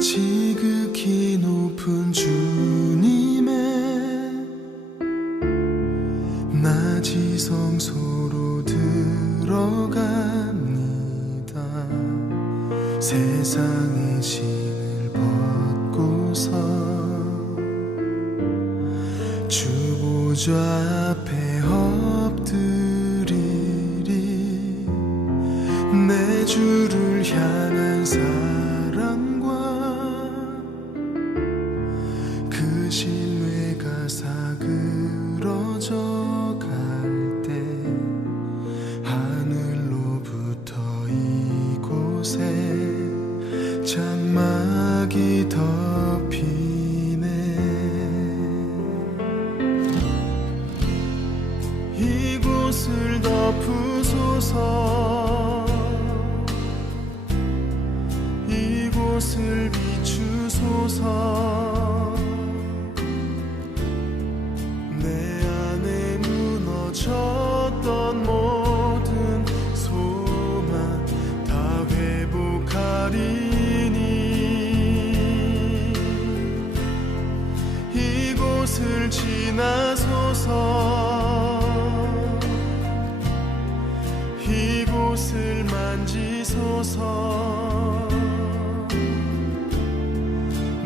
지극히 높은 주님의 낮이 성소로 들어갑니다. 세상의 신을 벗고서 주 보좌 앞에 엎드리리. 내 주를 향한 사랑과 그 신뢰가 사그러져 갈 때 하늘로부터 이곳에 장막이 덮이네. 이곳을 덮으소서. 이곳을 비추소서. 내 안에 무너졌던 모든 소망 다 회복하리니. 이곳을 지나소서. 이곳을 만지소서.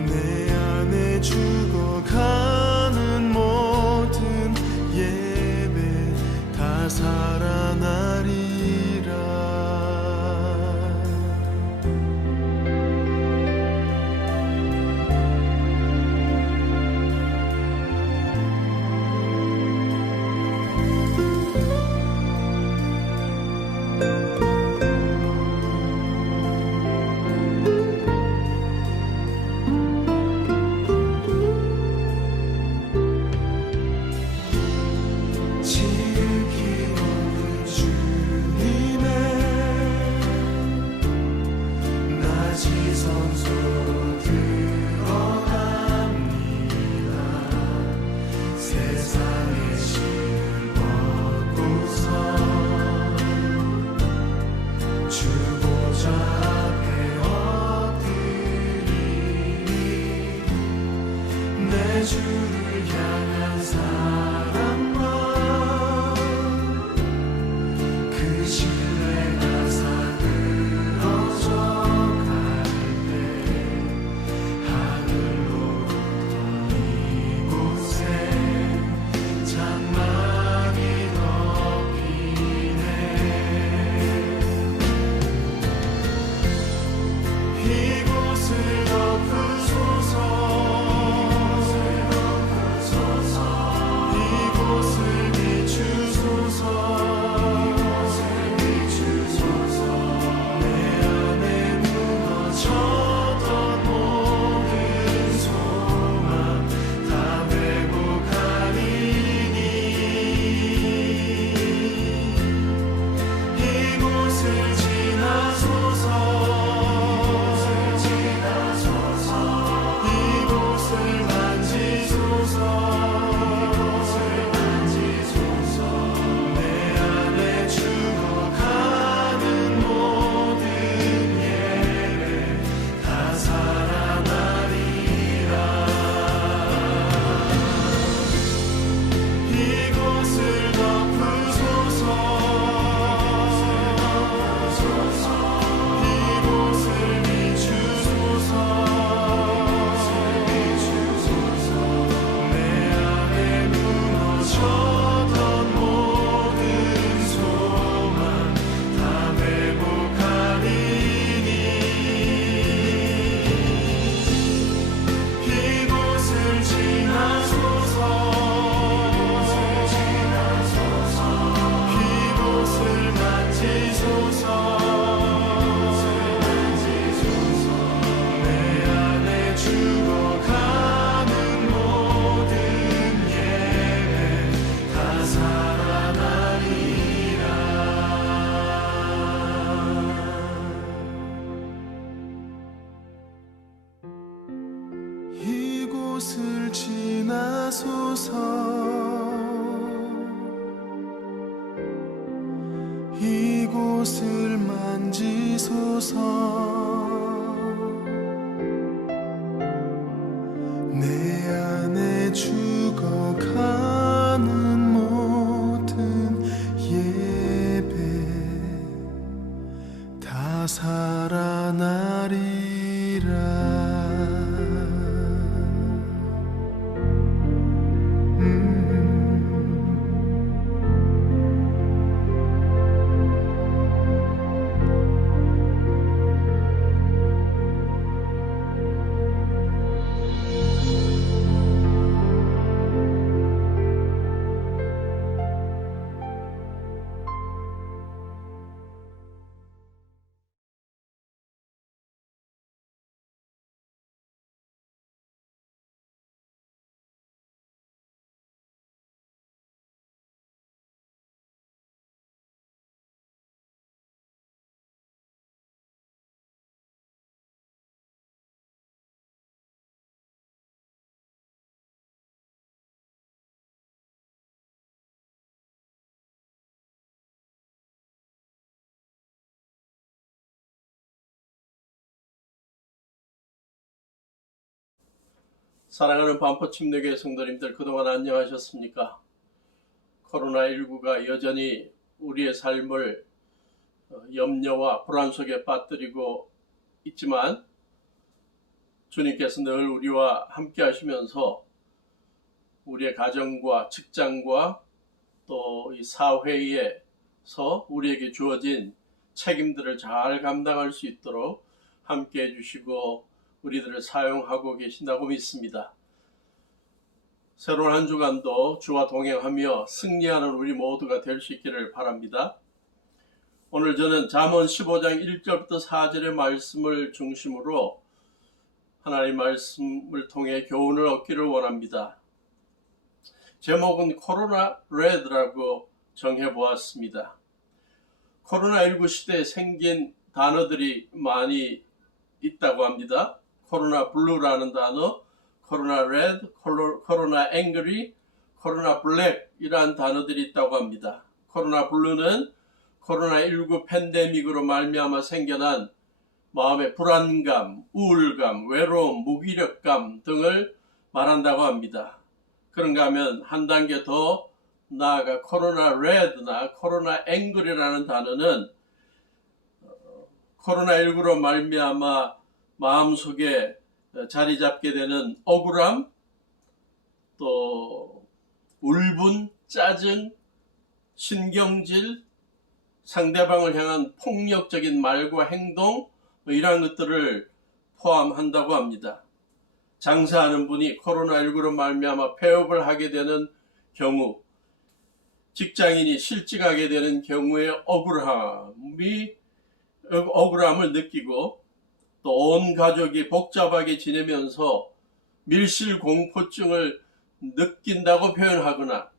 내 안에 죽어가는 모든 예배 다 살아나리라. 주를 향한 사랑과 그 신뢰가 사그러져 갈 때 하늘로부터 이곳에 장막이 덮이네. 이곳을 덮으소서. 이곳을 지나소서. 이 이곳을 만지소서. 사랑하는 반포침례교회 성도님들, 그동안 안녕하셨습니까? 코로나19가 여전히 우리의 삶을 염려와 불안 속에 빠뜨리고 있지만 주님께서 늘 우리와 함께 하시면서 우리의 가정과 직장과 또 이 사회에서 우리에게 주어진 책임들을 잘 감당할 수 있도록 함께 해주시고 우리들을 사용하고 계신다고 믿습니다. 새로운 한 주간도 주와 동행하며 승리하는 우리 모두가 될 수 있기를 바랍니다. 오늘 저는 잠언 15장 1절부터 4절의 말씀을 중심으로 하나님의 말씀을 통해 교훈을 얻기를 원합니다. 제목은 코로나 레드라고 정해보았습니다. 코로나19 시대에 생긴 단어들이 많이 있다고 합니다. 코로나 블루라는 단어, 코로나 레드, 코로나 앵그리, 코로나 블랙 이라는 단어들이 있다고 합니다. 코로나 블루는 코로나19 팬데믹으로 말미암아 생겨난 마음의 불안감, 우울감, 외로움, 무기력감 등을 말한다고 합니다. 그런가 하면 한 단계 더 나아가 코로나 레드나 코로나 앵그리라는 단어는 코로나19로 말미암아 마음속에 자리 잡게 되는 억울함, 또 울분, 짜증, 신경질, 상대방을 향한 폭력적인 말과 행동 이러한 것들을 포함한다고 합니다. 장사하는 분이 코로나19로 말미암아 폐업을 하게 되는 경우, 직장인이 실직하게 되는 경우에 억울함을 느끼고 또 온 가족이 복잡하게 지내면서 밀실공포증을 느낀다고 표현하거나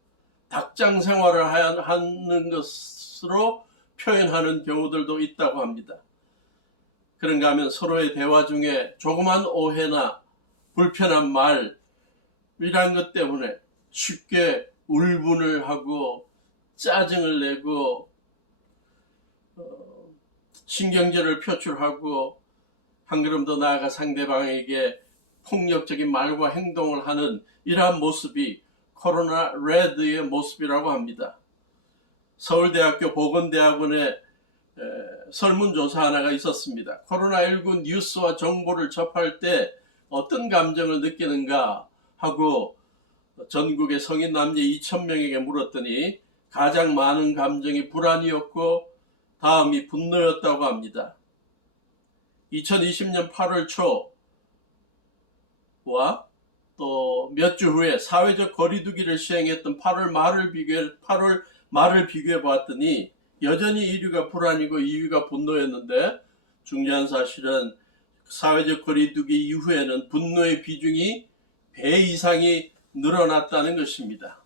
닭장 생활을 하는 것으로 표현하는 경우들도 있다고 합니다. 그런가 하면 서로의 대화 중에 조그만 오해나 불편한 말 이런 것 때문에 쉽게 울분을 하고 짜증을 내고 신경질을 표출하고 한 걸음 더 나아가 상대방에게 폭력적인 말과 행동을 하는 이러한 모습이 코로나 레드의 모습이라고 합니다. 서울대학교 보건대학원에 설문조사 하나가 있었습니다. 코로나19 뉴스와 정보를 접할 때 어떤 감정을 느끼는가 하고 전국의 성인 남녀 2,000명에게 물었더니 가장 많은 감정이 불안이었고 다음이 분노였다고 합니다. 2020년 8월 초와 또 몇 주 후에 사회적 거리두기를 시행했던 8월 말을 비교해 보았더니 여전히 1위가 불안이고 2위가 분노였는데 중요한 사실은 사회적 거리두기 이후에는 분노의 비중이 배 이상이 늘어났다는 것입니다.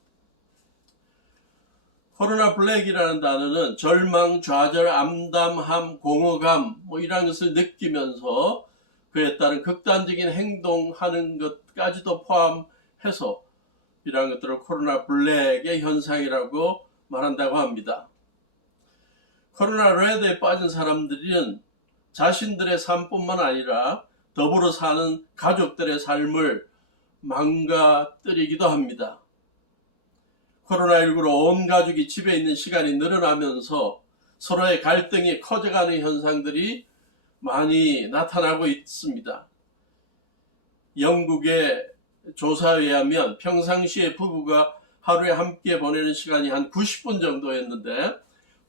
코로나 블랙이라는 단어는 절망, 좌절, 암담함, 공허감 이런 것을 느끼면서 그에 따른 극단적인 행동하는 것까지도 포함해서 이러한 것들을 코로나 블랙의 현상이라고 말한다고 합니다. 코로나 레드에 빠진 사람들은 자신들의 삶뿐만 아니라 더불어 사는 가족들의 삶을 망가뜨리기도 합니다. 코로나19로 온 가족이 집에 있는 시간이 늘어나면서 서로의 갈등이 커져가는 현상들이 많이 나타나고 있습니다. 영국의 조사에 의하면 평상시에 부부가 하루에 함께 보내는 시간이 한 90분 정도였는데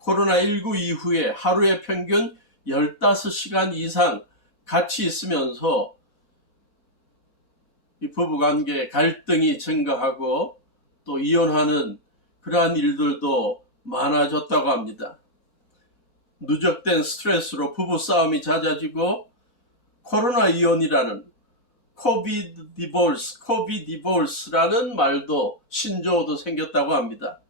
코로나19 이후에 하루에 평균 15시간 이상 같이 있으면서 이 부부관계의 갈등이 증가하고 또 이혼하는 그러한 일들도 많아졌다고 합니다. 누적된 스트레스로 부부싸움이 잦아지고 코로나 이혼이라는 코비드 디볼스라는 말도 신조어도 생겼다고 합니다.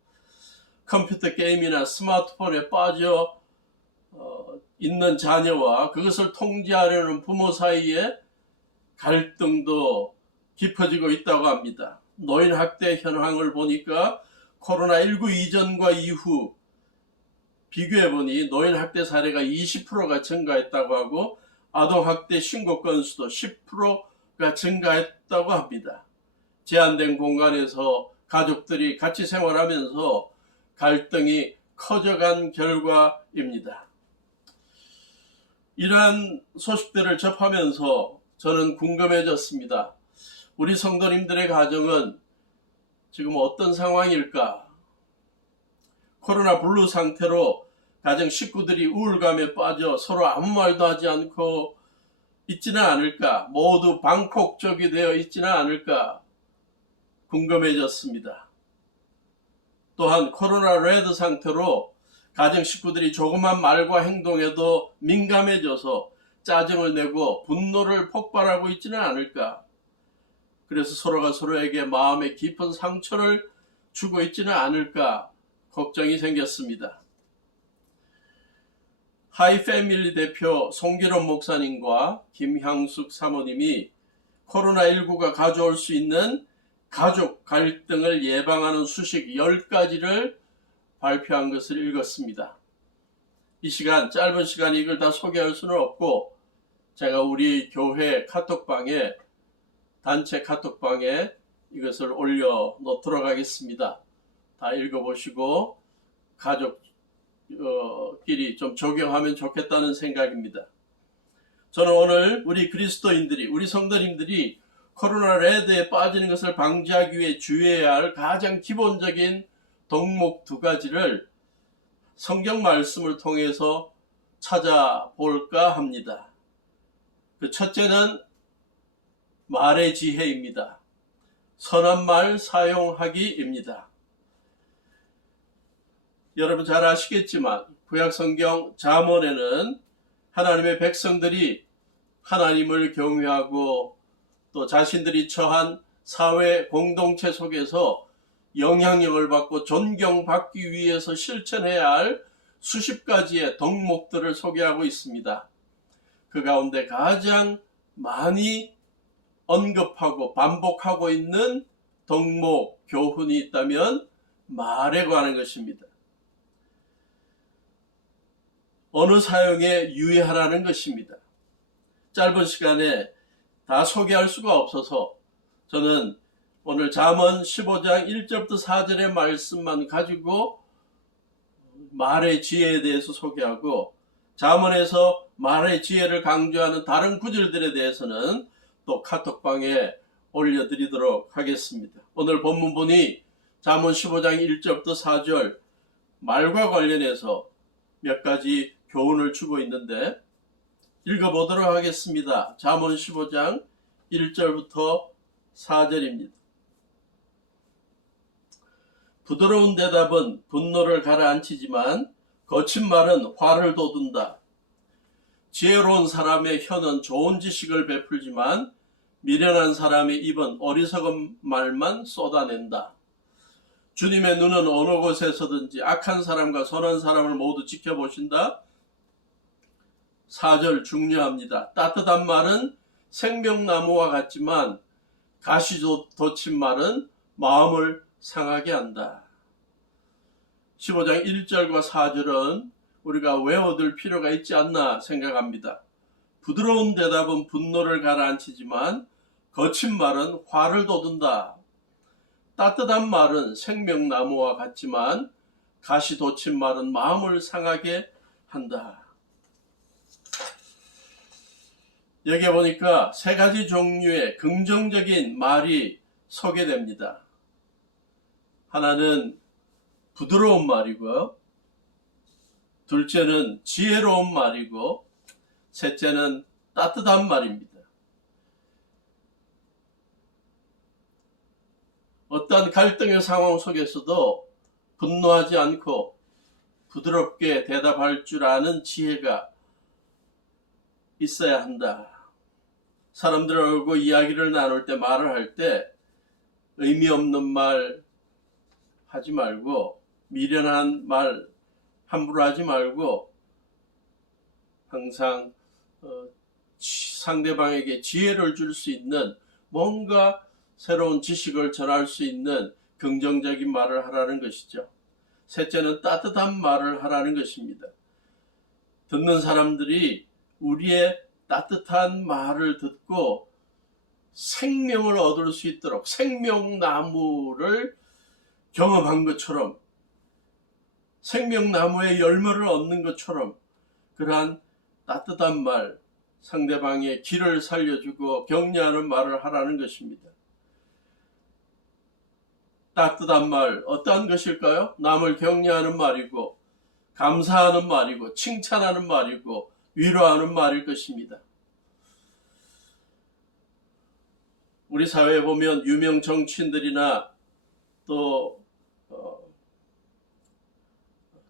컴퓨터 게임이나 스마트폰에 빠져 있는 자녀와 그것을 통제하려는 부모 사이에 갈등도 깊어지고 있다고 합니다. 노인학대 현황을 보니까 코로나19 이전과 이후 비교해보니 노인학대 사례가 20%가 증가했다고 하고 아동학대 신고 건수도 10% 증가했다고 합니다. 제한된 공간에서 가족들이 같이 생활하면서 갈등이 커져간 결과입니다. 이러한 소식들을 접하면서 저는 궁금해졌습니다. 우리 성도님들의 가정은 지금 어떤 상황일까? 코로나 블루 상태로 가정 식구들이 우울감에 빠져 서로 아무 말도 하지 않고 있지는 않을까? 모두 방콕적이 되어 있지는 않을까? 궁금해졌습니다. 또한 코로나 레드 상태로 가정 식구들이 조그만 말과 행동에도 민감해져서 짜증을 내고 분노를 폭발하고 있지는 않을까? 그래서 서로가 서로에게 마음의 깊은 상처를 주고 있지는 않을까 걱정이 생겼습니다. 하이패밀리 대표 송기론 목사님과 김향숙 사모님이 코로나19가 가져올 수 있는 가족 갈등을 예방하는 수식 10가지를 발표한 것을 읽었습니다. 이 시간, 짧은 시간에 이걸 다 소개할 수는 없고 제가 우리 교회 카톡방에, 단체 카톡방에 이것을 올려놓도록 하겠습니다. 다 읽어보시고 가족끼리 좀 적용하면 좋겠다는 생각입니다. 저는 오늘 우리 그리스도인들이, 우리 성도님들이 코로나 레드에 빠지는 것을 방지하기 위해 주의해야 할 가장 기본적인 덕목 2가지를 성경 말씀을 통해서 찾아볼까 합니다. 그 첫째는 말의 지혜입니다. 선한 말 사용하기입니다. 여러분 잘 아시겠지만 구약성경 잠언에는 하나님의 백성들이 하나님을 경외하고 또 자신들이 처한 사회 공동체 속에서 영향력을 받고 존경받기 위해서 실천해야 할 수십 가지의 덕목들을 소개하고 있습니다. 그 가운데 가장 많이 언급하고 반복하고 있는 덕목, 교훈이 있다면 말에 관한 것입니다. 언어 사용에 유의하라는 것입니다. 짧은 시간에 다 소개할 수가 없어서 저는 오늘 잠언 15장 1절부터 4절의 말씀만 가지고 말의 지혜에 대해서 소개하고 잠언에서 말의 지혜를 강조하는 다른 구절들에 대해서는 또 카톡방에 올려드리도록 하겠습니다. 오늘 본문분이 잠언 15장 1절부터 4절 말과 관련해서 몇 가지 교훈을 주고 있는데 읽어보도록 하겠습니다. 잠언 15장 1절부터 4절입니다. 부드러운 대답은 분노를 가라앉히지만 거친 말은 화를 돋운다. 지혜로운 사람의 혀는 좋은 지식을 베풀지만 미련한 사람의 입은 어리석은 말만 쏟아낸다. 주님의 눈은 어느 곳에서든지 악한 사람과 선한 사람을 모두 지켜보신다. 4절 중요합니다. 따뜻한 말은 생명나무와 같지만 가시 돋친 말은 마음을 상하게 한다. 15장 1절과 4절은 우리가 외워둘 필요가 있지 않나 생각합니다. 부드러운 대답은 분노를 가라앉히지만 거친 말은 화를 돋운다. 따뜻한 말은 생명나무와 같지만 가시 돋친 말은 마음을 상하게 한다. 여기에 보니까 3가지 종류의 긍정적인 말이 소개됩니다. 하나는 부드러운 말이고요. 둘째는 지혜로운 말이고 셋째는 따뜻한 말입니다. 어떤 갈등의 상황 속에서도 분노하지 않고 부드럽게 대답할 줄 아는 지혜가 있어야 한다. 사람들하고 이야기를 나눌 때, 말을 할 때 의미 없는 말 하지 말고 미련한 말 함부로 하지 말고 항상 상대방에게 지혜를 줄 수 있는 뭔가 새로운 지식을 전할 수 있는 긍정적인 말을 하라는 것이죠. 셋째는 따뜻한 말을 하라는 것입니다. 듣는 사람들이 우리의 따뜻한 말을 듣고 생명을 얻을 수 있도록 생명나무를 경험한 것처럼, 생명나무의 열매를 얻는 것처럼 그러한 따뜻한 말, 상대방의 길을 살려주고 격려하는 말을 하라는 것입니다. 따뜻한 말 어떠한 것일까요? 남을 격려하는 말이고 감사하는 말이고 칭찬하는 말이고 위로하는 말일 것입니다. 우리 사회에 보면 유명 정치인들이나 또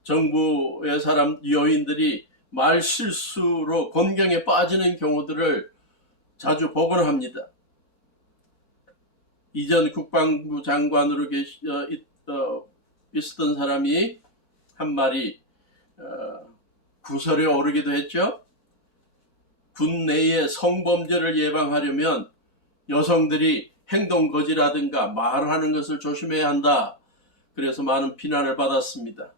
정부의 사람 요인들이 말 실수로 곤경에 빠지는 경우들을 자주 보곤 합니다. 이전 국방부 장관으로 있었던 사람이 한 말이 구설에 오르기도 했죠. 군 내의 성범죄를 예방하려면 여성들이 행동거지라든가 말하는 것을 조심해야 한다. 그래서 많은 비난을 받았습니다.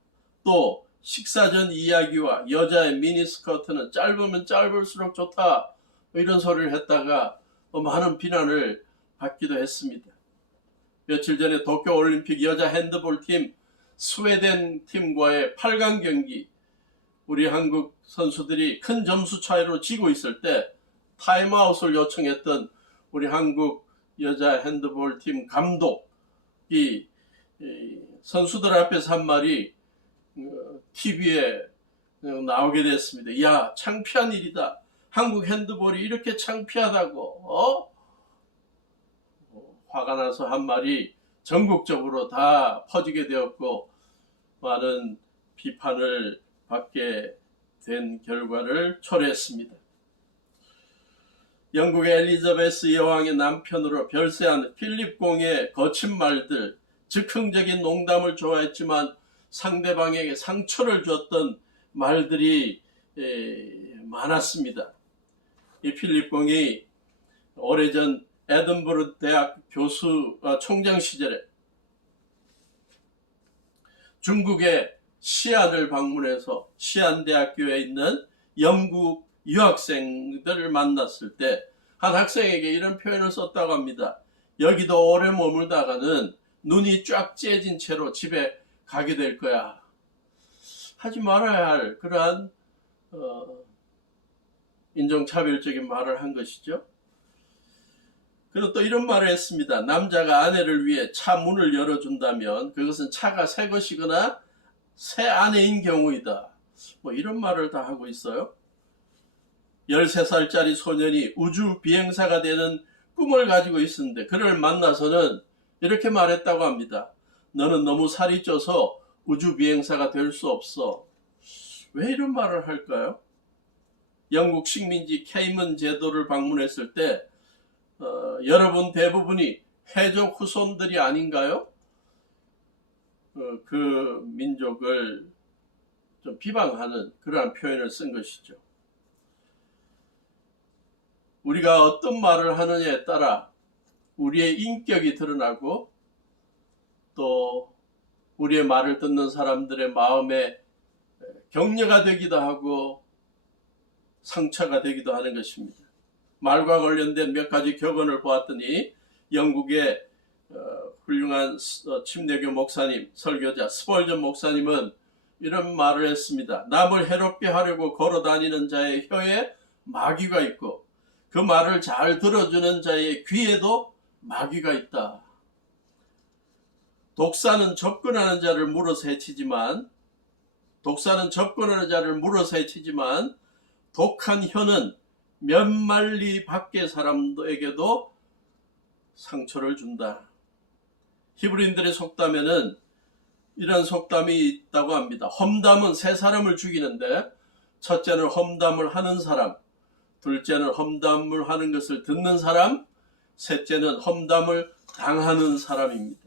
또 식사 전 이야기와 여자의 미니스커트는 짧으면 짧을수록 좋다. 이런 소리를 했다가 또 많은 비난을 받기도 했습니다. 며칠 전에 도쿄올림픽 여자 핸드볼팀 스웨덴 팀과의 8강 경기, 우리 한국 선수들이 큰 점수 차이로 지고 있을 때 타임아웃을 요청했던 우리 한국 여자 핸드볼팀 감독이 선수들 앞에서 한 말이 TV에 나오게 됐습니다. 야, 창피한 일이다. 한국 핸드볼이 이렇게 창피하다고. 화가 나서 한 말이 전국적으로 다 퍼지게 되었고 많은 비판을 받게 된 결과를 초래했습니다. 영국의 엘리자베스 여왕의 남편으로 별세한 필립 공의 거친 말들, 즉흥적인 농담을 좋아했지만 상대방에게 상처를 줬던 말들이 많았습니다. 이 필립 공이 오래전 에든버러 대학 총장 시절에 중국의 시안을 방문해서 시안 대학교에 있는 영국 유학생들을 만났을 때 한 학생에게 이런 표현을 썼다고 합니다. 여기도 오래 머물다가는 눈이 쫙 째진 채로 집에 가게 될 거야. 하지 말아야 할 그러한 인종차별적인 말을 한 것이죠. 그리고 또 이런 말을 했습니다. 남자가 아내를 위해 차 문을 열어준다면 그것은 차가 새 것이거나 새 아내인 경우이다. 뭐 이런 말을 다 하고 있어요. 13살짜리 소년이 우주 비행사가 되는 꿈을 가지고 있었는데 그를 만나서는 이렇게 말했다고 합니다. 너는 너무 살이 쪄서 우주 비행사가 될 수 없어. 왜 이런 말을 할까요? 영국 식민지 케이먼 제도를 방문했을 때 여러분 대부분이 해적 후손들이 아닌가요? 그 민족을 좀 비방하는 그러한 표현을 쓴 것이죠. 우리가 어떤 말을 하느냐에 따라 우리의 인격이 드러나고 또 우리의 말을 듣는 사람들의 마음에 격려가 되기도 하고 상처가 되기도 하는 것입니다. 말과 관련된 몇 가지 격언을 보았더니 영국의 훌륭한 침례교 목사님, 설교자 스펄전 목사님은 이런 말을 했습니다. 남을 해롭게 하려고 걸어다니는 자의 혀에 마귀가 있고 그 말을 잘 들어주는 자의 귀에도 마귀가 있다. 독사는 접근하는 자를 물어서 해치지만 독한 혀는 몇 마리 밖의 사람에게도 상처를 준다. 히브리인들의 속담에는 이런 속담이 있다고 합니다. 험담은 세 사람을 죽이는데 첫째는 험담을 하는 사람, 둘째는 험담을 하는 것을 듣는 사람, 셋째는 험담을 당하는 사람입니다.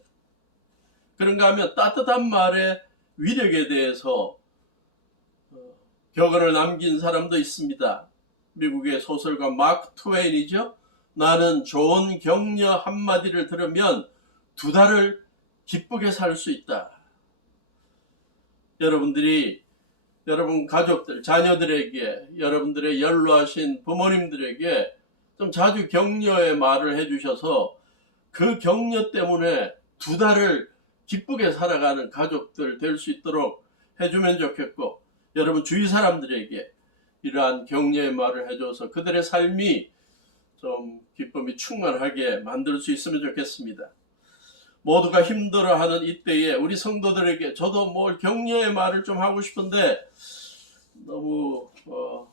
그런가 하면 따뜻한 말의 위력에 대해서 격언을 남긴 사람도 있습니다. 미국의 소설가 마크 트웨인이죠. 나는 좋은 격려 한마디를 들으면 2달을 기쁘게 살 수 있다. 여러분들이 여러분 가족들, 자녀들에게, 여러분들의 연로하신 부모님들에게 좀 자주 격려의 말을 해주셔서 그 격려 때문에 2달을 기쁘게 살아가는 가족들 될 수 있도록 해주면 좋겠고, 여러분 주위 사람들에게 이러한 격려의 말을 해줘서 그들의 삶이 좀 기쁨이 충만하게 만들 수 있으면 좋겠습니다. 모두가 힘들어하는 이때에 우리 성도들에게 저도 뭘 격려의 말을 좀 하고 싶은데 너무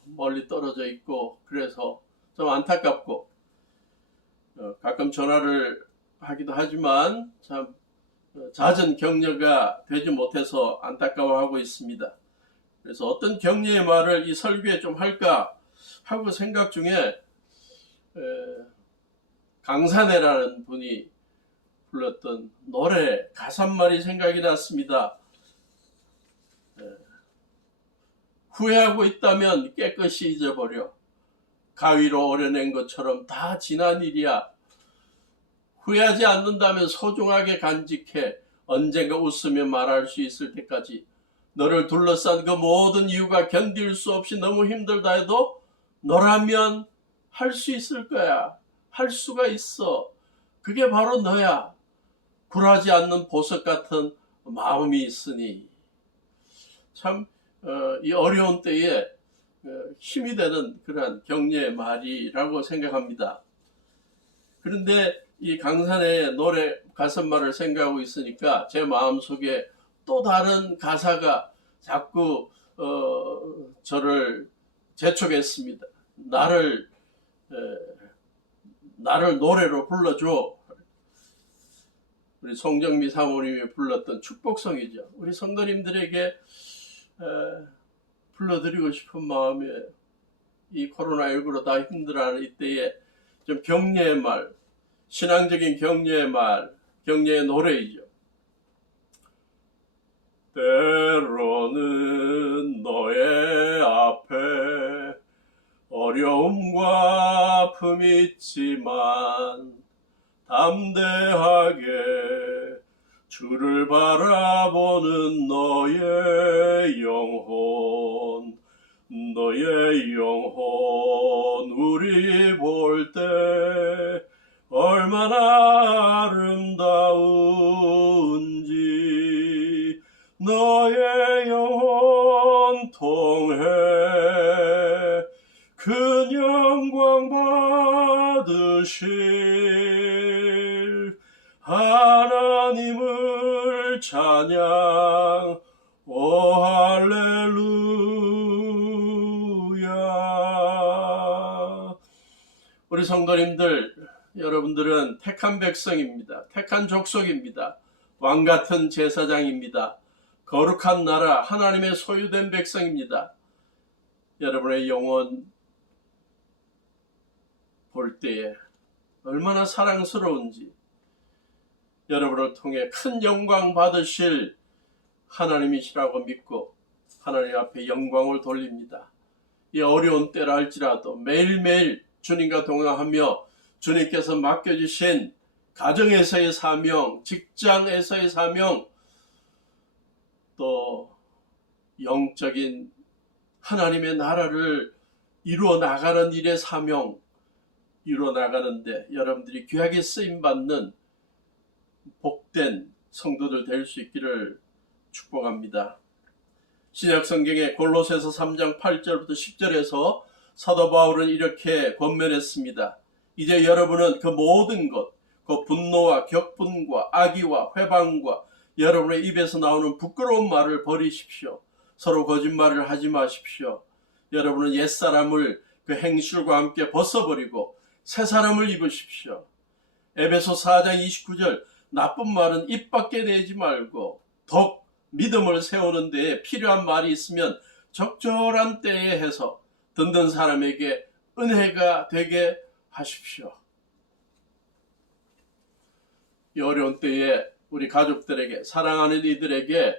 멀리 떨어져 있고 그래서 좀 안타깝고, 가끔 전화를 하기도 하지만 참 잦은 격려가 되지 못해서 안타까워하고 있습니다. 그래서 어떤 격려의 말을 이 설교에 좀 할까 하고 생각 중에 강산해라는 분이 불렀던 노래 가사 한 말이 생각이 났습니다. 후회하고 있다면 깨끗이 잊어버려. 가위로 오려낸 것처럼 다 지난 일이야. 후회하지 않는다면 소중하게 간직해. 언젠가 웃으며 말할 수 있을 때까지. 너를 둘러싼 그 모든 이유가 견딜 수 없이 너무 힘들다 해도 너라면 할 수 있을 거야. 할 수가 있어. 그게 바로 너야. 굴하지 않는 보석 같은 마음이 있으니. 참 이 어려운 때에 힘이 되는 그러한 격려의 말이라고 생각합니다. 그런데 이 강산의 노래 가사말을 생각하고 있으니까 제 마음속에 또 다른 가사가 자꾸 저를 재촉했습니다. 나를 노래로 불러줘. 우리 송정미 사모님이 불렀던 축복성이죠. 우리 성도님들에게 불러드리고 싶은 마음에 이 코로나19로 다 힘들어하는 이때에 좀 격려의 말, 신앙적인 격려의 말, 격려의 노래이죠. 때로는 너의 앞에 어려움과 아픔이 있지만 담대하게 주를 바라보는 너의 영혼 우리 볼 때 얼마나 아름다운지 너의 영혼 통해 그 영광 받으실 하나님을 찬양. 오 할렐루야. 우리 성도님들, 여러분들은 택한 백성입니다. 택한 족속입니다. 왕같은 제사장입니다. 거룩한 나라, 하나님의 소유된 백성입니다. 여러분의 영혼 볼 때에 얼마나 사랑스러운지, 여러분을 통해 큰 영광 받으실 하나님이시라고 믿고 하나님 앞에 영광을 돌립니다. 이 어려운 때라 할지라도 매일매일 주님과 동행하며 주님께서 맡겨주신 가정에서의 사명, 직장에서의 사명, 또 영적인 하나님의 나라를 이루어 나가는 일의 사명, 이루어 나가는데 여러분들이 귀하게 쓰임받는 복된 성도들 될 수 있기를 축복합니다. 신약 성경의 골로새서 3장 8절부터 10절에서 사도 바울은 이렇게 권면했습니다. 이제 여러분은 그 모든 것, 그 분노와 격분과 악의와 회방과 여러분의 입에서 나오는 부끄러운 말을 버리십시오. 서로 거짓말을 하지 마십시오. 여러분은 옛사람을 그 행실과 함께 벗어버리고 새 사람을 입으십시오. 에베소 4장 29절, 나쁜 말은 입 밖에 내지 말고 더욱 믿음을 세우는 데에 필요한 말이 있으면 적절한 때에 해서 듣는 사람에게 은혜가 되게 하십시오. 이 어려운 때에 우리 가족들에게, 사랑하는 이들에게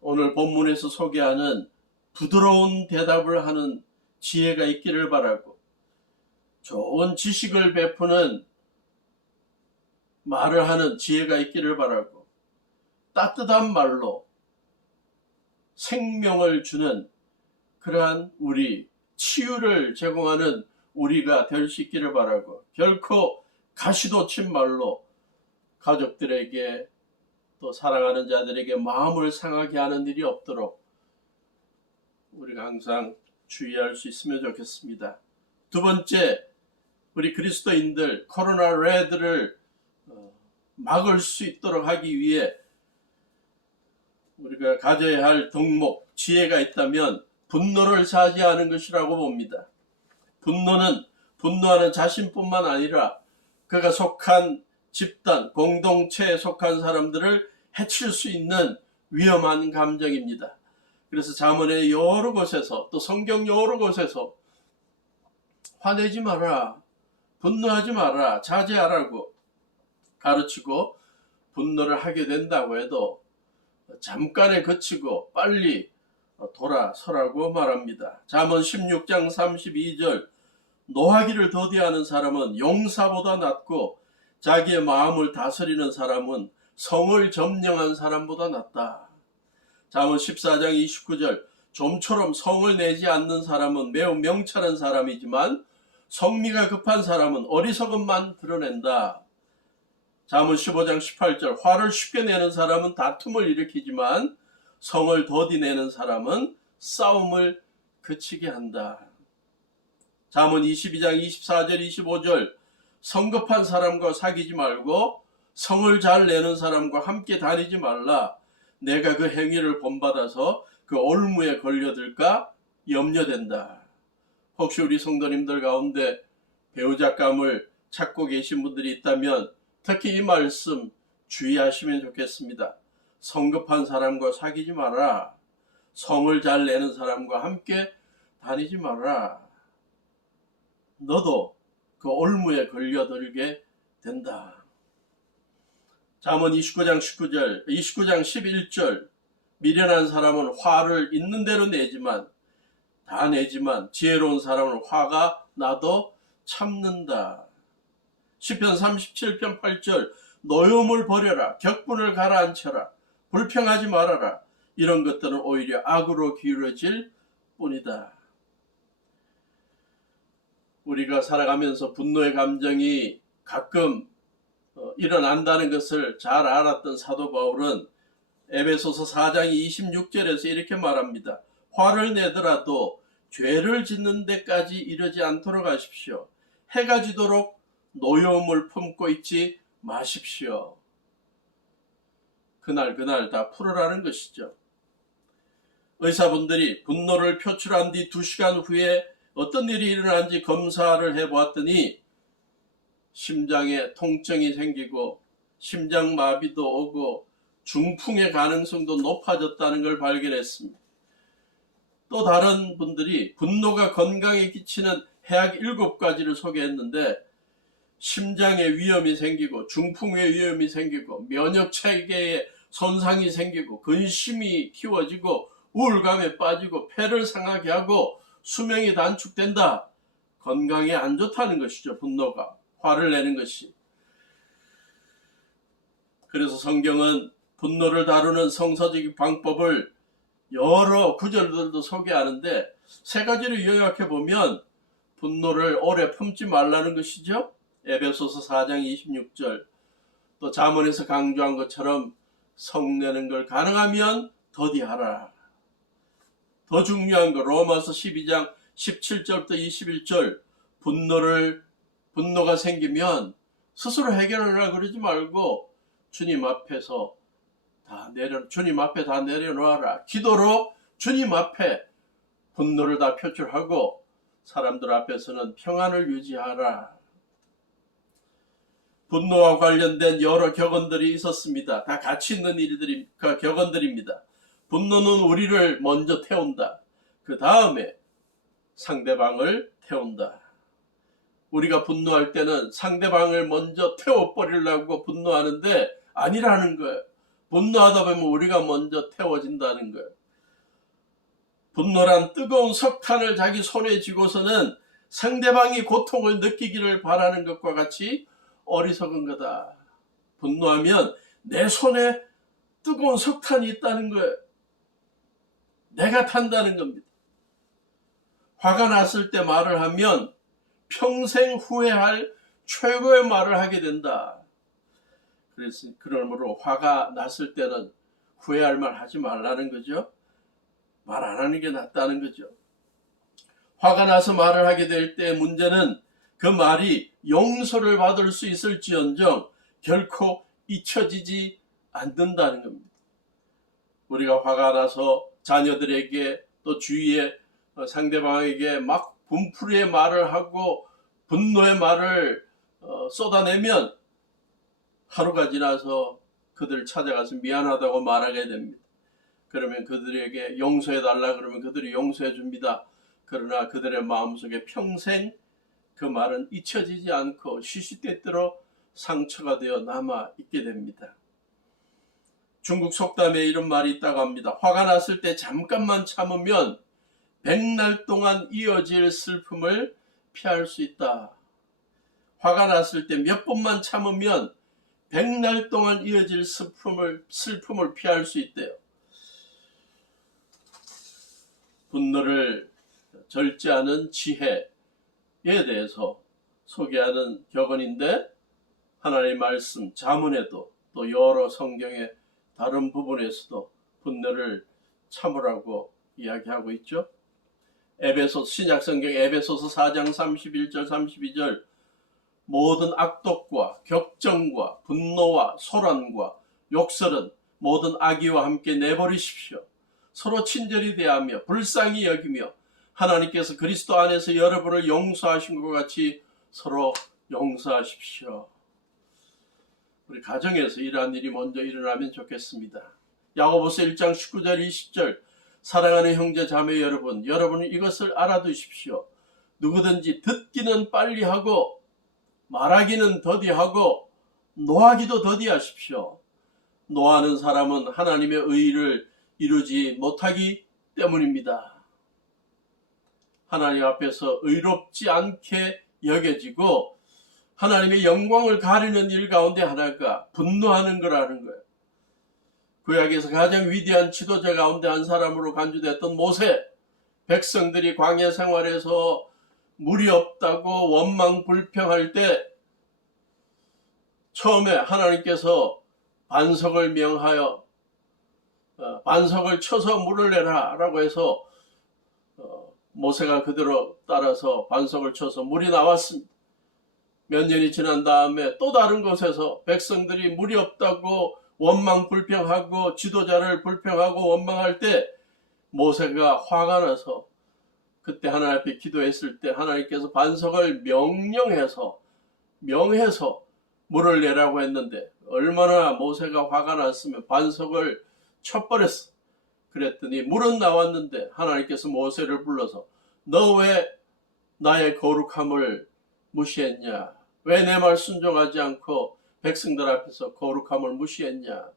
오늘 본문에서 소개하는 부드러운 대답을 하는 지혜가 있기를 바라고, 좋은 지식을 베푸는 말을 하는 지혜가 있기를 바라고, 따뜻한 말로 생명을 주는 그러한 우리 치유를 제공하는 우리가 될 수 있기를 바라고, 결코 가시돋친 말로 가족들에게 또 사랑하는 자들에게 마음을 상하게 하는 일이 없도록 우리가 항상 주의할 수 있으면 좋겠습니다. 두 번째, 우리 그리스도인들 코로나 레드를 막을 수 있도록 하기 위해 우리가 가져야 할 덕목, 지혜가 있다면 분노를 자제하는 것이라고 봅니다. 분노는 분노하는 자신뿐만 아니라 그가 속한 집단, 공동체에 속한 사람들을 해칠 수 있는 위험한 감정입니다. 그래서 잠언의 여러 곳에서 또 성경 여러 곳에서 화내지 마라, 분노하지 마라, 자제하라고 가르치고, 분노를 하게 된다고 해도 잠깐에 그치고 빨리 돌아서라고 말합니다. 잠언 16장 32절, 노하기를 더디하는 사람은 용사보다 낫고 자기의 마음을 다스리는 사람은 성을 점령한 사람보다 낫다. 잠언 14장 29절, 좀처럼 성을 내지 않는 사람은 매우 명철한 사람이지만 성미가 급한 사람은 어리석음만 드러낸다. 잠언 15장 18절, 화를 쉽게 내는 사람은 다툼을 일으키지만 성을 더디 내는 사람은 싸움을 그치게 한다. 잠언 22장 24절 25절, 성급한 사람과 사귀지 말고 성을 잘 내는 사람과 함께 다니지 말라. 내가 그 행위를 본받아서 그 올무에 걸려들까 염려된다. 혹시 우리 성도님들 가운데 배우자감을 찾고 계신 분들이 있다면 특히 이 말씀 주의하시면 좋겠습니다. 성급한 사람과 사귀지 마라. 성을 잘 내는 사람과 함께 다니지 마라. 너도 그 올무에 걸려들게 된다. 잠언 29장 19절, 29장 11절, 미련한 사람은 화를 있는 대로 내지만 지혜로운 사람은 화가 나도 참는다. 시편 37편 8절, 노여움을 버려라, 격분을 가라앉혀라, 불평하지 말아라. 이런 것들은 오히려 악으로 기울어질 뿐이다. 우리가 살아가면서 분노의 감정이 가끔 일어난다는 것을 잘 알았던 사도 바울은 에베소서 4장 26절에서 이렇게 말합니다. 화를 내더라도 죄를 짓는 데까지 이르지 않도록 하십시오. 해가 지도록 노여움을 품고 있지 마십시오. 그날 다 풀어라는 것이죠. 의사분들이 분노를 표출한 뒤 2시간 후에 어떤 일이 일어난지 검사를 해보았더니 심장에 통증이 생기고 심장마비도 오고 중풍의 가능성도 높아졌다는 걸 발견했습니다. 또 다른 분들이 분노가 건강에 끼치는 해악 7가지를 소개했는데 심장에 위험이 생기고 중풍의 위험이 생기고 면역체계에 손상이 생기고 근심이 키워지고 우울감에 빠지고 폐를 상하게 하고 수명이 단축된다. 건강에 안 좋다는 것이죠. 분노가, 화를 내는 것이. 그래서 성경은 분노를 다루는 성서적 방법을 여러 구절들도 소개하는데 3가지를 요약해 보면 분노를 오래 품지 말라는 것이죠. 에베소서 4장 26절, 또 잠언에서 강조한 것처럼 성내는 걸 가능하면 더디하라. 더 중요한 거 로마서 12장 17절부터 21절, 분노가 생기면 스스로 해결하려고 그러지 말고 주님 앞에 다 내려놓아라. 기도로 주님 앞에 분노를 다 표출하고 사람들 앞에서는 평안을 유지하라. 분노와 관련된 여러 격언들이 있었습니다. 다 가치 있는 격언들입니다. 분노는 우리를 먼저 태운다. 그 다음에 상대방을 태운다. 우리가 분노할 때는 상대방을 먼저 태워버리려고 분노하는데 아니라는 거예요. 분노하다 보면 우리가 먼저 태워진다는 거예요. 분노란 뜨거운 석탄을 자기 손에 쥐고서는 상대방이 고통을 느끼기를 바라는 것과 같이 어리석은 거다. 분노하면 내 손에 뜨거운 석탄이 있다는 거예요. 내가 탄다는 겁니다. 화가 났을 때 말을 하면 평생 후회할 최고의 말을 하게 된다. 그래서 그러므로 화가 났을 때는 후회할 말 하지 말라는 거죠. 말 안 하는 게 낫다는 거죠. 화가 나서 말을 하게 될 때 문제는 그 말이 용서를 받을 수 있을지언정 결코 잊혀지지 않는다는 겁니다. 우리가 화가 나서 자녀들에게 또 주위의 상대방에게 막 분풀이의 말을 하고 분노의 말을 쏟아내면 하루가 지나서 그들 찾아가서 미안하다고 말하게 됩니다. 그러면 그들에게 용서해달라 그러면 그들이 용서해 줍니다. 그러나 그들의 마음속에 평생 그 말은 잊혀지지 않고 시시때때로 상처가 되어 남아 있게 됩니다. 중국 속담에 이런 말이 있다고 합니다. 화가 났을 때 잠깐만 참으면 백날 동안 이어질 슬픔을 피할 수 있다. 화가 났을 때 몇 번만 참으면 백날 동안 이어질 슬픔을 피할 수 있대요. 분노를 절제하는 지혜에 대해서 소개하는 격언인데 하나님의 말씀 잠언에도 또 여러 성경의 다른 부분에서도 분노를 참으라고 이야기하고 있죠. 신약성경 에베소서 4장 31절 32절 모든 악독과 격정과 분노와 소란과 욕설은 모든 악의와 함께 내버리십시오. 서로 친절히 대하며 불쌍히 여기며 하나님께서 그리스도 안에서 여러분을 용서하신 것 같이 서로 용서하십시오. 우리 가정에서 이러한 일이 먼저 일어나면 좋겠습니다. 야고보서 1장 19절 20절 사랑하는 형제 자매 여러분, 여러분은 이것을 알아두십시오. 누구든지 듣기는 빨리 하고 말하기는 더디하고 노하기도 더디하십시오. 노하는 사람은 하나님의 의를 이루지 못하기 때문입니다. 하나님 앞에서 의롭지 않게 여겨지고 하나님의 영광을 가리는 일 가운데 하나가 분노하는 거라는 거예요. 구약에서 가장 위대한 지도자 가운데 한 사람으로 간주됐던 모세, 백성들이 광야 생활에서 물이 없다고 원망 불평할 때 처음에 하나님께서 반석을 명하여 반석을 쳐서 물을 내라 라고 해서 모세가 그대로 따라서 반석을 쳐서 물이 나왔습니다. 몇 년이 지난 다음에 또 다른 곳에서 백성들이 물이 없다고 원망 불평하고 지도자를 불평하고 원망할 때 모세가 화가 나서 그때 하나님 앞에 기도했을 때 하나님께서 반석을 명해서 물을 내라고 했는데 얼마나 모세가 화가 났으면 반석을 쳐버렸어. 그랬더니 물은 나왔는데 하나님께서 모세를 불러서 너 왜 나의 거룩함을 무시했냐? 왜 내 말 순종하지 않고 백성들 앞에서 거룩함을 무시했냐?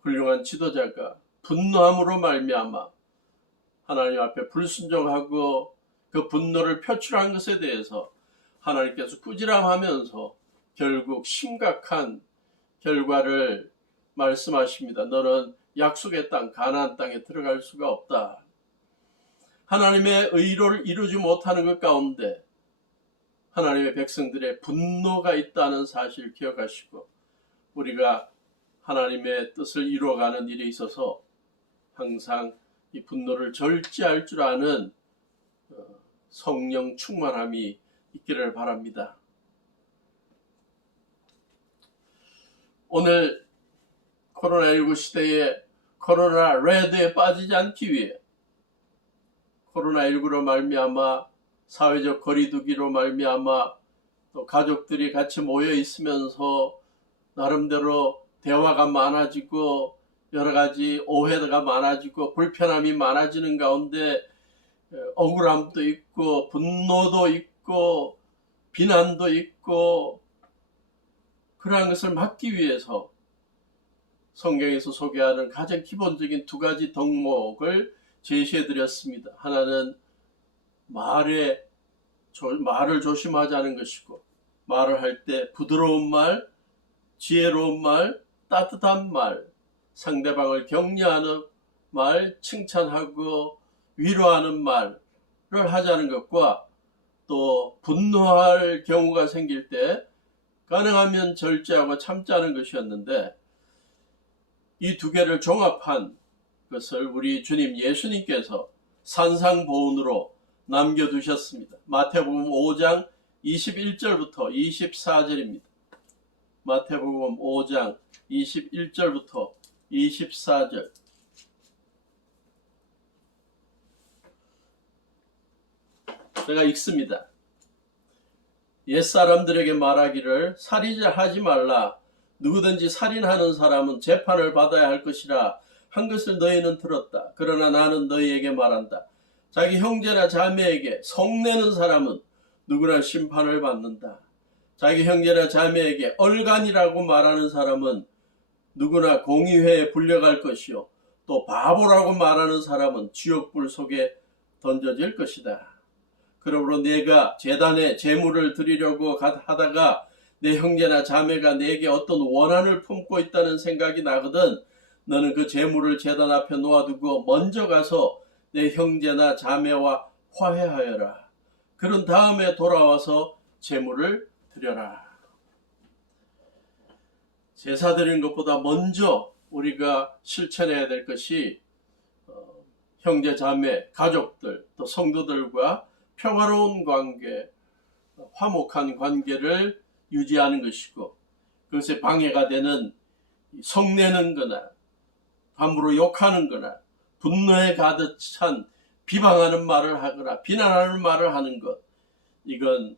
훌륭한 지도자가 분노함으로 말미암아 하나님 앞에 불순종하고 그 분노를 표출한 것에 대해서 하나님께서 꾸지람하면서 결국 심각한 결과를 말씀하십니다. 너는 약속의 땅 가나안 땅에 들어갈 수가 없다. 하나님의 의로를 이루지 못하는 것 가운데 하나님의 백성들의 분노가 있다는 사실을 기억하시고 우리가 하나님의 뜻을 이루어가는 일에 있어서 항상 이 분노를 절제할 줄 아는 성령 충만함이 있기를 바랍니다. 오늘 코로나19 시대에 코로나 레드에 빠지지 않기 위해 코로나19로 말미암아 사회적 거리두기로 말미암아 또 가족들이 같이 모여 있으면서 나름대로 대화가 많아지고 여러 가지 오해가 많아지고 불편함이 많아지는 가운데 억울함도 있고 분노도 있고 비난도 있고 그러한 것을 막기 위해서 성경에서 소개하는 가장 기본적인 두 가지 덕목을 제시해 드렸습니다. 하나는 말을 조심하자는 것이고 말을 할 때 부드러운 말, 지혜로운 말, 따뜻한 말, 상대방을 격려하는 말, 칭찬하고 위로하는 말을 하자는 것과 또 분노할 경우가 생길 때 가능하면 절제하고 참자는 것이었는데, 이 두 개를 종합한 것을 우리 주님 예수님께서 산상보훈으로 남겨두셨습니다. 마태복음 5장 21절부터 24절입니다. 마태복음 5장 21절부터 24절. 제가 읽습니다. 옛사람들에게 말하기를 살인하지 말라. 누구든지 살인하는 사람은 재판을 받아야 할 것이라 한 것을 너희는 들었다. 그러나 나는 너희에게 말한다. 자기 형제나 자매에게 성내는 사람은 누구나 심판을 받는다. 자기 형제나 자매에게 얼간이라고 말하는 사람은 누구나 공의회에 불려갈 것이요, 또 바보라고 말하는 사람은 지옥불 속에 던져질 것이다. 그러므로 내가 제단에 제물을 드리려고 하다가 내 형제나 자매가 내게 어떤 원한을 품고 있다는 생각이 나거든 너는 그 제물을 제단 앞에 놓아두고 먼저 가서 내 형제나 자매와 화해하여라. 그런 다음에 돌아와서 제물을 드려라. 제사 드리는 것보다 먼저 우리가 실천해야 될 것이 형제 자매, 가족들, 또 성도들과 평화로운 관계, 화목한 관계를 유지하는 것이고, 그것에 방해가 되는 성내는 거나 함부로 욕하는 거나 분노에 가득 찬 비방하는 말을 하거나 비난하는 말을 하는 것, 이건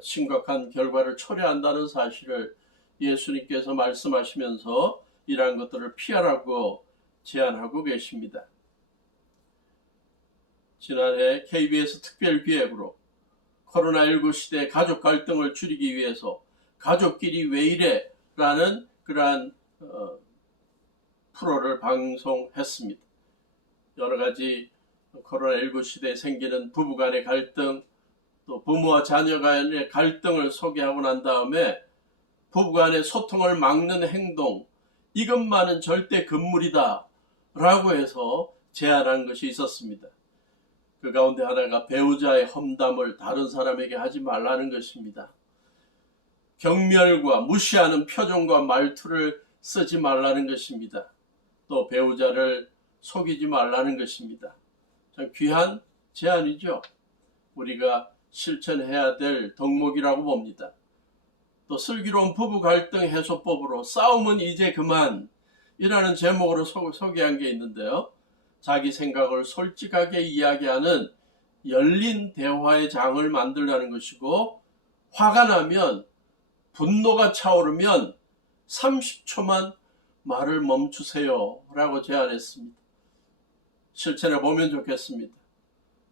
심각한 결과를 초래한다는 사실을 예수님께서 말씀하시면서 이러한 것들을 피하라고 제안하고 계십니다. 지난해 KBS 특별기획으로 코로나19 시대 가족 갈등을 줄이기 위해서 가족끼리 왜 이래? 라는 그러한 프로를 방송했습니다. 여러 가지 코로나19 시대에 생기는 부부간의 갈등, 또 부모와 자녀 간의 갈등을 소개하고 난 다음에 부부간의 소통을 막는 행동, 이것만은 절대 금물이다 라고 해서 제안한 것이 있었습니다. 그 가운데 하나가 배우자의 험담을 다른 사람에게 하지 말라는 것입니다. 경멸과 무시하는 표정과 말투를 쓰지 말라는 것입니다. 또 배우자를 속이지 말라는 것입니다. 참 귀한 제안이죠. 우리가 실천해야 될 덕목이라고 봅니다. 또 슬기로운 부부 갈등 해소법으로 싸움은 이제 그만 이라는 제목으로 소개한 게 있는데요. 자기 생각을 솔직하게 이야기하는 열린 대화의 장을 만들라는 것이고, 화가 나면, 분노가 차오르면 30초만 말을 멈추세요 라고 제안했습니다. 실천해 보면 좋겠습니다.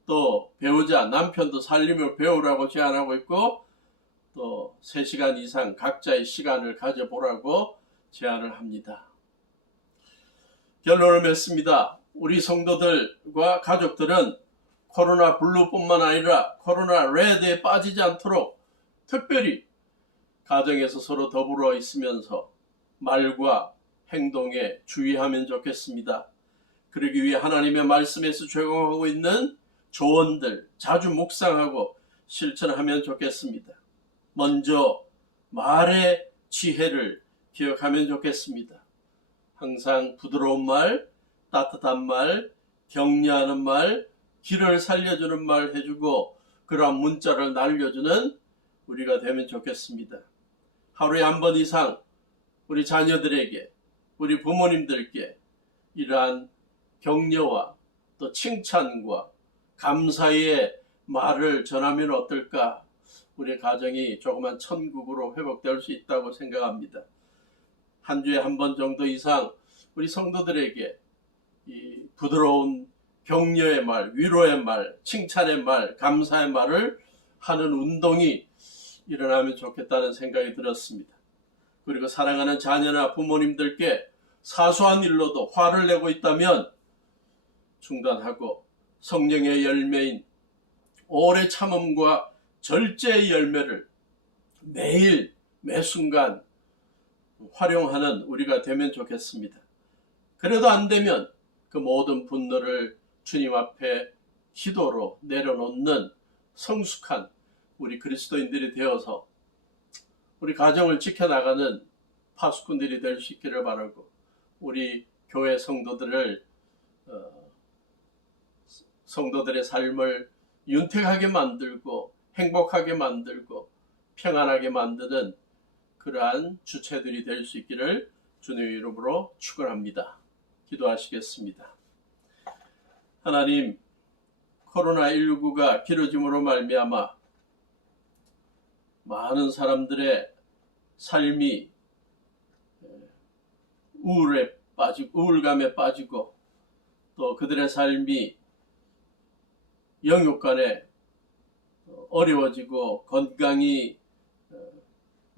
또 배우자, 남편도 살림을 배우라고 제안하고 있고, 또 3시간 이상 각자의 시간을 가져보라고 제안을 합니다. 결론을 맺습니다. 우리 성도들과 가족들은 코로나 블루뿐만 아니라 코로나 레드에 빠지지 않도록 특별히 가정에서 서로 더불어 있으면서 말과 행동에 주의하면 좋겠습니다. 그러기 위해 하나님의 말씀에서 적용하고 있는 조언들 자주 묵상하고 실천하면 좋겠습니다. 먼저 말의 지혜를 기억하면 좋겠습니다. 항상 부드러운 말, 따뜻한 말, 격려하는 말, 길을 살려주는 말 해주고 그러한 문자를 날려주는 우리가 되면 좋겠습니다. 하루에 한 번 이상 우리 자녀들에게, 우리 부모님들께 이러한 격려와 또 칭찬과 감사의 말을 전하면 어떨까? 우리 가정이 조그만 천국으로 회복될 수 있다고 생각합니다. 한 주에 한 번 정도 이상 우리 성도들에게 이 부드러운 격려의 말, 위로의 말, 칭찬의 말, 감사의 말을 하는 운동이 일어나면 좋겠다는 생각이 들었습니다. 그리고 사랑하는 자녀나 부모님들께 사소한 일로도 화를 내고 있다면 중단하고 성령의 열매인 오래 참음과 절제의 열매를 매일 매순간 활용하는 우리가 되면 좋겠습니다. 그래도 안 되면 그 모든 분노를 주님 앞에 기도로 내려놓는 성숙한 우리 그리스도인들이 되어서 우리 가정을 지켜나가는 파수꾼들이 될 수 있기를 바라고, 우리 교회 성도들의 삶을 윤택하게 만들고 행복하게 만들고 평안하게 만드는 그러한 주체들이 될 수 있기를 주님의 이름으로 축원합니다. 기도하시겠습니다. 하나님, 코로나19가 길어짐으로 말미암아 많은 사람들의 삶이 우울감에 빠지고 또 그들의 삶이 영육간에 어려워지고 건강이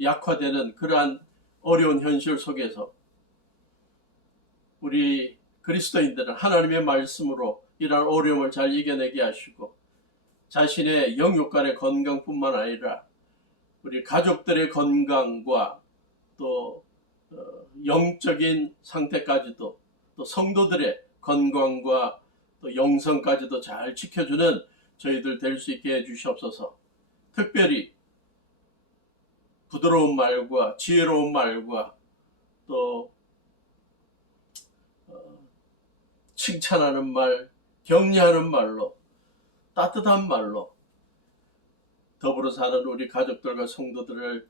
약화되는 그러한 어려운 현실 속에서 우리 그리스도인들은 하나님의 말씀으로 이러한 어려움을 잘 이겨내게 하시고 자신의 영육간의 건강뿐만 아니라 우리 가족들의 건강과 또 영적인 상태까지도, 또 성도들의 건강과 또 영성까지도 잘 지켜주는 저희들 될 수 있게 해주시옵소서. 특별히 부드러운 말과 지혜로운 말과 또 칭찬하는 말, 격려하는 말로, 따뜻한 말로 더불어 사는 우리 가족들과 성도들을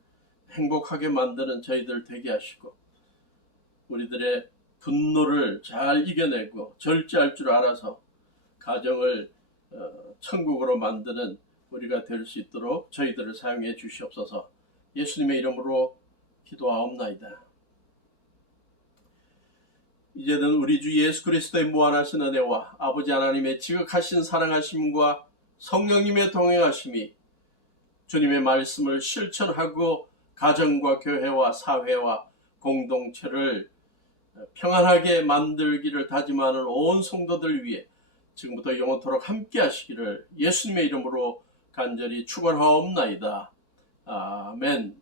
행복하게 만드는 저희들 되게 하시고, 우리들의 분노를 잘 이겨내고 절제할 줄 알아서 가정을 천국으로 만드는 우리가 될 수 있도록 저희들을 사용해 주시옵소서. 예수님의 이름으로 기도하옵나이다. 이제는 우리 주 예수 그리스도의 무한하신 은혜와 아버지 하나님의 지극하신 사랑하심과 성령님의 동행하심이 주님의 말씀을 실천하고 가정과 교회와 사회와 공동체를 평안하게 만들기를 다짐하는 온 성도들 위해 지금부터 영원토록 함께 하시기를 예수님의 이름으로 간절히 축원하옵나이다. 아멘.